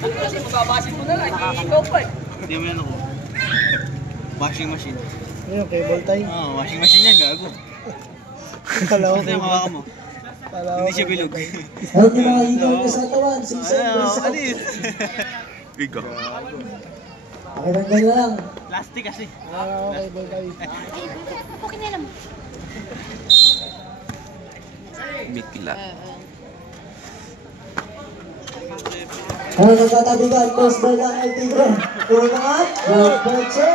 Kasi mababasin mo na lang, ikaw pa eh. Hindi mo yan ako. Washing machine. Ayun, cable tie. Oo, washing machine yan, gago. Kala ko Ito yung hawakan mo. Hindi siya bilog. Ayun yung mga hikaw niya sa katawan. Alis. Bigo. Pakitanggal na lang. Plastic kasi. Cable tie. Okay na lang. Bigla. Ayun, nagkatabigan. Post ball ng El Tigre. Unang at Bocho.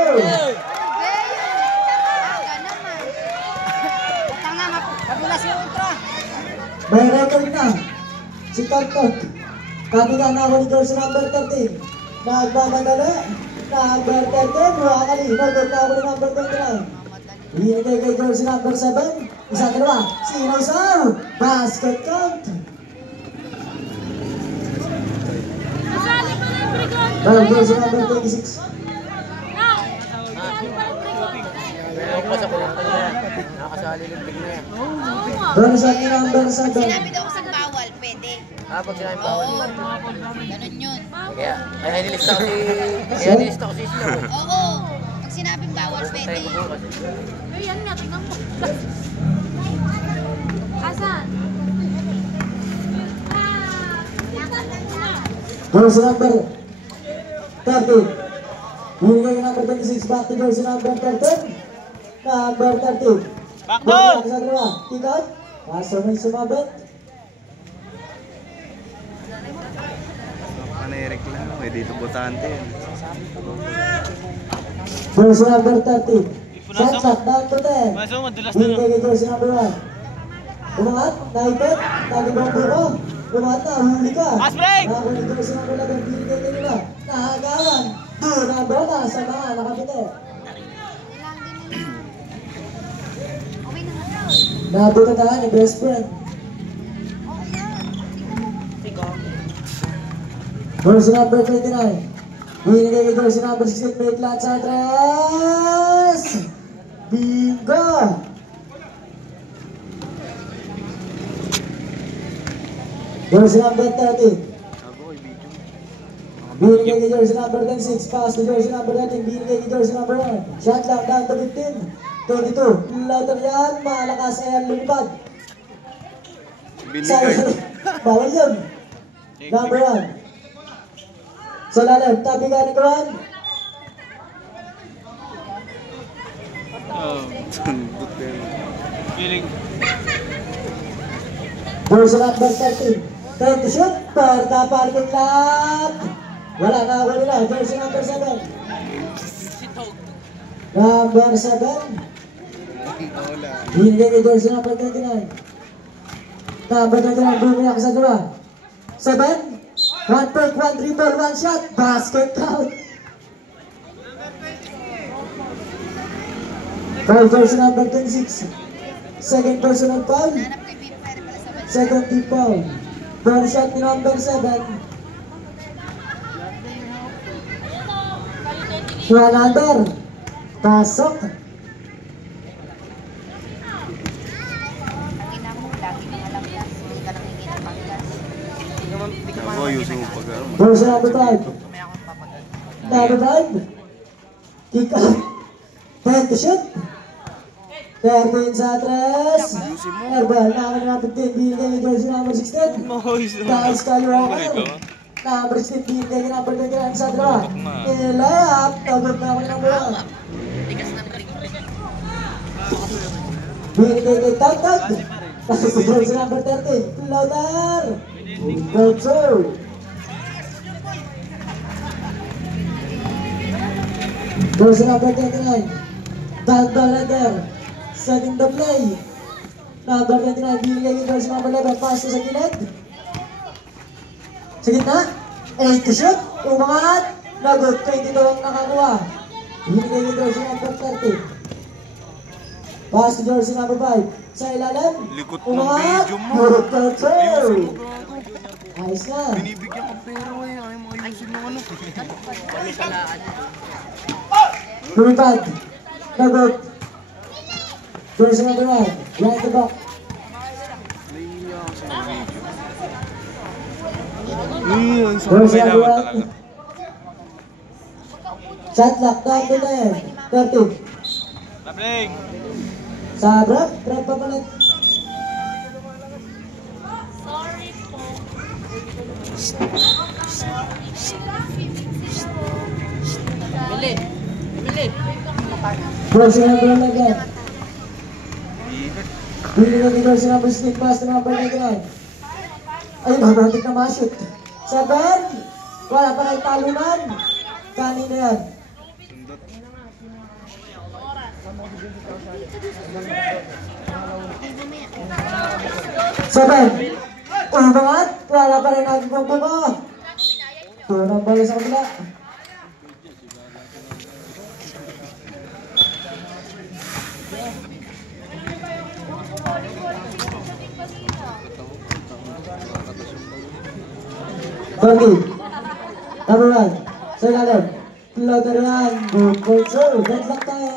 May record na. Si Tonton. Kapitan na ako ni jersey number 13. Nagmamadali. Number 13. Wakali. Nagod na ako ni number 29. Hinigay kay jersey number 7. Isa dalawa. Sino sa basket count. Well, jersey number 26. Meron pa sa kulungan niya. Nakasali ng big na yan. Jersey number 7. Sinabi daw ko sa bawal, pwede. Pag sinabi bawal. Oo, ganun yun. Kaya nilista ko si Silo. Oo, pag sinabing bawal, pwede. Tayo ko bukas. Yan nga, tingnan mo. Asan? Jersey number 13. Hinigay number 26. Back to jersey number 13. Number 13. Backdoor! Sa dalawa. Kick out. Kaso may sumabit. Ano yung reklamo eh, dito botante yan. Jersey number 13. Shot clock down to 10. Maso, madulas na Hinigay kay jersey number 1. Umangat. Naipit. Nagibang buko. Umangat na. Huli ka. Fast break! Nakakuli jersey number 11. Hinigay kay nila. Nakagawan. Doon ang bola sa mga nakapite. Okay na nga. Nabutataan ni best friend. Jersey number 29. Hinigay kay jersey number 16. May clutch sa tres. Bingo! Jersey number 30. Binigay kay jersey number 26. Pass to jersey number 13. Binigay kay jersey number 1. Shot lang down to 15. 22. Lauter yan. Malakas ayan lumipad. Binigay. Bawal yun. Number 1. Sa lalim. Tabi ka ni Kawan. Tundot yan. Feeling. Jersey number 13. Time to shoot. Parta parking lot. Wala na ako nila. Jersey number 7. Number 7. Binigay kay jersey number 29. Number 29. Bumiyak sa dua. 7. 1 take, 1 dribble, 1 shot. Basket count. Foul jersey number 26. Second personal foul. Hanap kay Bim Pere pala sa bansa. Second team foul. One shot ni number 7. 1 under. Pasok. Ang ina mo, lagi ka lang yan. Hindi ka nang hingin ng panggas. Ako, ayusin mo pag ano. Jersey number 5. Number 5. Kick out. 10 to shoot. 13 sa tres. Herbal. Number 15. Binigay ni jersey number 16. Dahil Skywalker. Number 16. Binigay ni number 29 sa dalawa. Nilayap. Tabot na ako ni number 1. Binigay kay Tantag. Tapos si jersey number 13. Floater. Bocho. Jersey number 29. Dan Balender. Setting the play. Number 29. Binigay kay jersey number 11. Pass sa gilid. Sa gitna. 8 to shoot. Umangat. Lagot. 22 ang nakakuha. Binigay kay jersey number 30. Pass to jersey number 5. Sa ilalim. Likot ng Umangat. video mo. Good culture. Ayusin mo gago. Ayos na. Binibigyan ka pera eh. Ayaw mo ayusin mo ano. Lumipad. Lagot. Jersey number 1. Right the back. Naiiyak ako sa video. Jersey number 1. Shot clock, down to 10. 30. Labling! Sa Brad papalit. Bili. Bili. Jersey number 11. Bili na ni jersey number 6, pass to number 99. Ayun, mabatik na ma-shoot. 7. Wala pa rin talunan. Kanina yan. Seven. Umangat. Wala pa rin natin pagbuka. Tunang bala sa kabila. Tony. Number 1. Sa ilalim. Floater yan. Good point, sir. Deadlock tayo.